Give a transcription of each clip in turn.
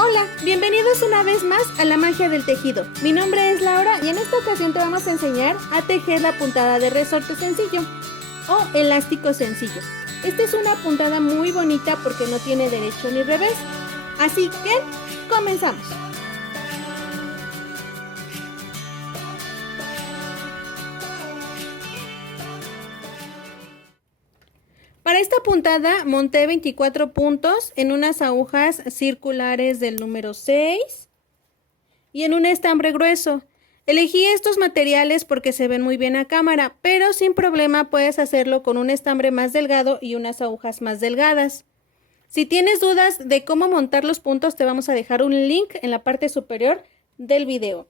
Hola, bienvenidos una vez más a la magia del tejido. Mi nombre es Laura y en esta ocasión te vamos a enseñar a tejer la puntada de resorte sencillo o elástico sencillo. Esta es una puntada muy bonita porque no tiene derecho ni revés. Así que, comenzamos. Para esta puntada monté 24 puntos en unas agujas circulares del número 6 y en un estambre grueso. Elegí estos materiales porque se ven muy bien a cámara, pero sin problema puedes hacerlo con un estambre más delgado y unas agujas más delgadas. Si tienes dudas de cómo montar los puntos, te vamos a dejar un link en la parte superior del video.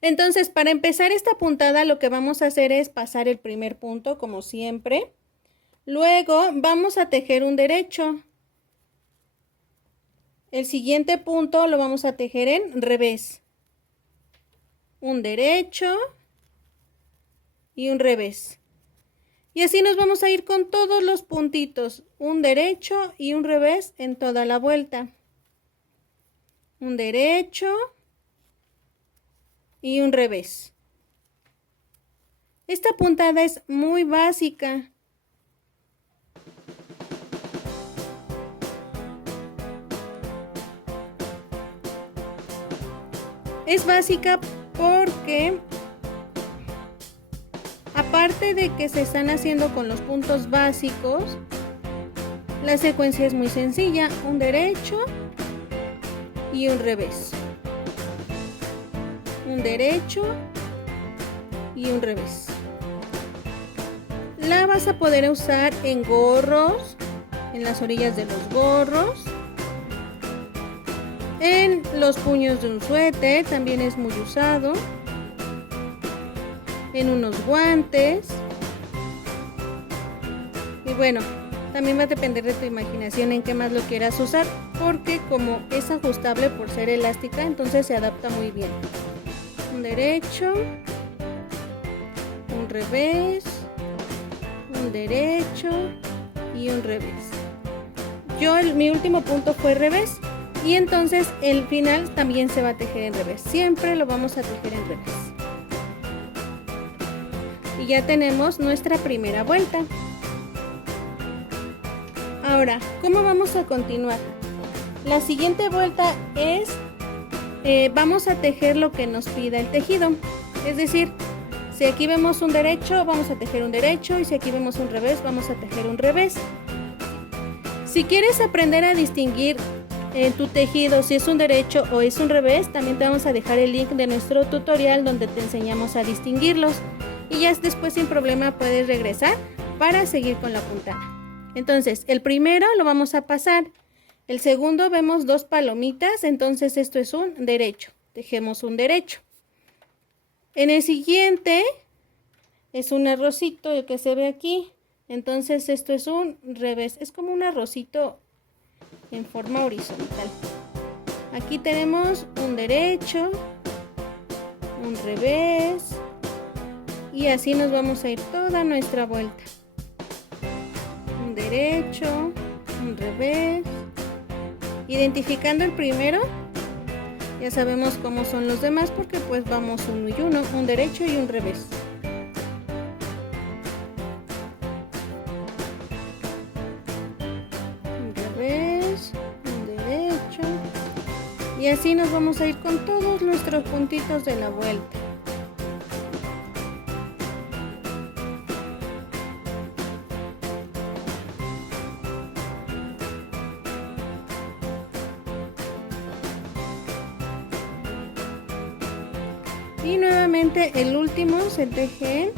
Entonces, para empezar esta puntada, lo que vamos a hacer es pasar el primer punto, como siempre. Luego vamos a tejer un derecho. El siguiente punto lo vamos a tejer en revés. Un derecho y un revés. Y así nos vamos a ir con todos los puntitos. Un derecho y un revés en toda la vuelta. Un derecho y un revés. Esta puntada es muy básica. Es básica porque aparte de que se están haciendo con los puntos básicos, la secuencia es muy sencilla. Un derecho y un revés. Un derecho y un revés. La vas a poder usar en gorros, en las orillas de los gorros, en los puños de un suéter, también es muy usado, en unos guantes. Y bueno, también va a depender de tu imaginación en qué más lo quieras usar, porque como es ajustable por ser elástica, entonces se adapta muy bien. Un derecho, un revés, un derecho y un revés. Mi último punto fue revés. Y entonces el final también se va a tejer en revés. Siempre lo vamos a tejer en revés. Y ya tenemos nuestra primera vuelta. Ahora, ¿cómo vamos a continuar? La siguiente vuelta es, vamos a tejer lo que nos pida el tejido. Es decir, si aquí vemos un derecho, vamos a tejer un derecho. Y si aquí vemos un revés, vamos a tejer un revés. Si quieres aprender a distinguir en tu tejido si es un derecho o es un revés, también te vamos a dejar el link de nuestro tutorial donde te enseñamos a distinguirlos y ya después sin problema puedes regresar para seguir con la puntada. Entonces el primero lo vamos a pasar, el segundo vemos dos palomitas, entonces esto es un derecho, tejemos un derecho. En el siguiente es un arrocito el que se ve aquí, entonces esto es un revés, es como un arrocito en forma horizontal. Aquí tenemos un derecho, un revés y así nos vamos a ir toda nuestra vuelta. Un derecho, un revés. Identificando el primero, ya sabemos cómo son los demás porque pues vamos uno y uno, un derecho y un revés. Y así nos vamos a ir con todos nuestros puntitos de la vuelta. Y nuevamente el último se teje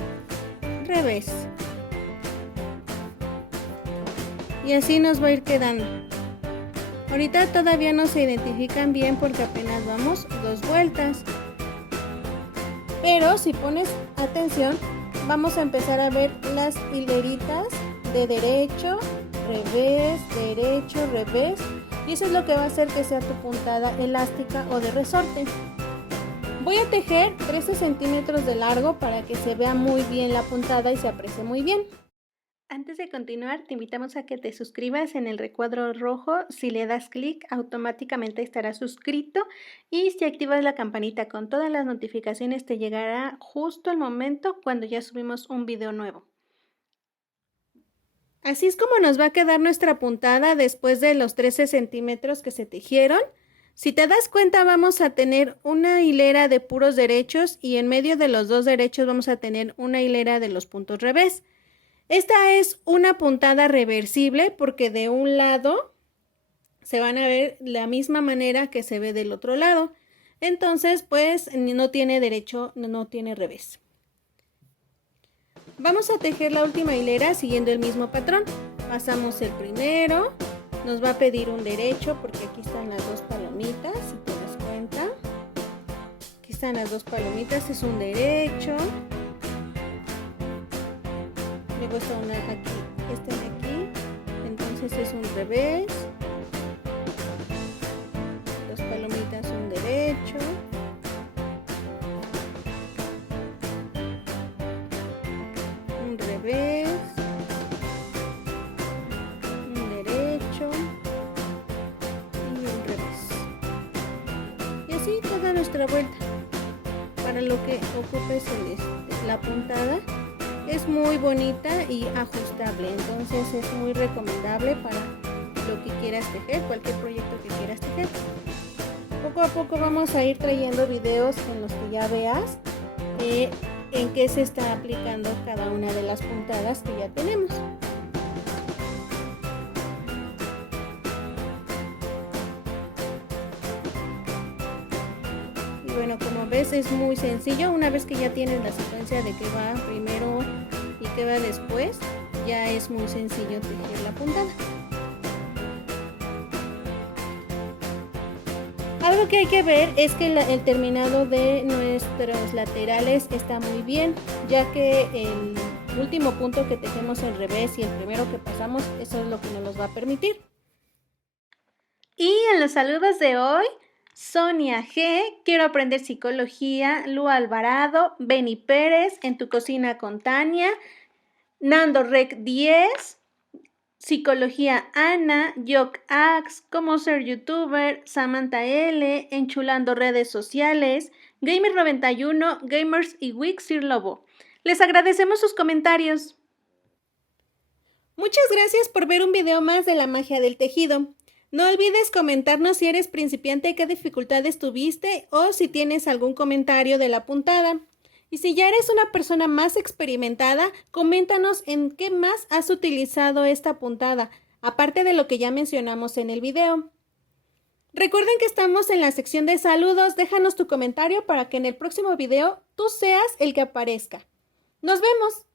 en revés. Y así nos va a ir quedando. Ahorita todavía no se identifican bien porque apenas vamos dos vueltas. Pero si pones atención, vamos a empezar a ver las hileritas de derecho, revés, derecho, revés. Y eso es lo que va a hacer que sea tu puntada elástica o de resorte. Voy a tejer 13 centímetros de largo para que se vea muy bien la puntada y se aprecie muy bien. Antes de continuar, te invitamos a que te suscribas en el recuadro rojo. Si le das clic, automáticamente estarás suscrito y si activas la campanita con todas las notificaciones, te llegará justo el momento cuando ya subimos un video nuevo. Así es como nos va a quedar nuestra puntada después de los 13 centímetros que se tejieron. Si te das cuenta, vamos a tener una hilera de puros derechos y en medio de los dos derechos vamos a tener una hilera de los puntos revés. Esta es una puntada reversible porque de un lado se van a ver la misma manera que se ve del otro lado. Entonces, pues no tiene derecho, no tiene revés. Vamos a tejer la última hilera siguiendo el mismo patrón. Pasamos el primero, nos va a pedir un derecho porque aquí están las dos palomitas, si te das cuenta. Aquí están las dos palomitas, es un derecho. Luego está una aquí, esta de aquí, entonces es un revés. Dos palomitas, un derecho. Un revés. Un derecho. Y un revés. Y así toda nuestra vuelta. Para lo que ocupes la puntada. Es muy bonita y ajustable, entonces es muy recomendable para lo que quieras tejer, cualquier proyecto que quieras tejer. Poco a poco vamos a ir trayendo videos en los que ya veas en qué se está aplicando cada una de las puntadas que ya tenemos. Y bueno, como ves es muy sencillo. Una vez que ya tienes la secuencia de qué va primero y qué va después, ya es muy sencillo tejer la puntada. Algo que hay que ver es que el terminado de nuestros laterales está muy bien, ya que el último punto que tejemos al revés y el primero que pasamos, eso es lo que nos los va a permitir. Y en los saludos de hoy, Sonia G, Quiero aprender psicología, Lu Alvarado, Beni Pérez, En tu cocina con Tania, Nando Rec 10, Psicología Ana, Yoc Ax, Cómo ser youtuber, Samantha L, Enchulando redes sociales, Gamer91, Gamers y Wixir Lobo. Les agradecemos sus comentarios. Muchas gracias por ver un video más de la magia del tejido. No olvides comentarnos si eres principiante y qué dificultades tuviste o si tienes algún comentario de la puntada. Y si ya eres una persona más experimentada, coméntanos en qué más has utilizado esta puntada, aparte de lo que ya mencionamos en el video. Recuerden que estamos en la sección de saludos, déjanos tu comentario para que en el próximo video tú seas el que aparezca. ¡Nos vemos!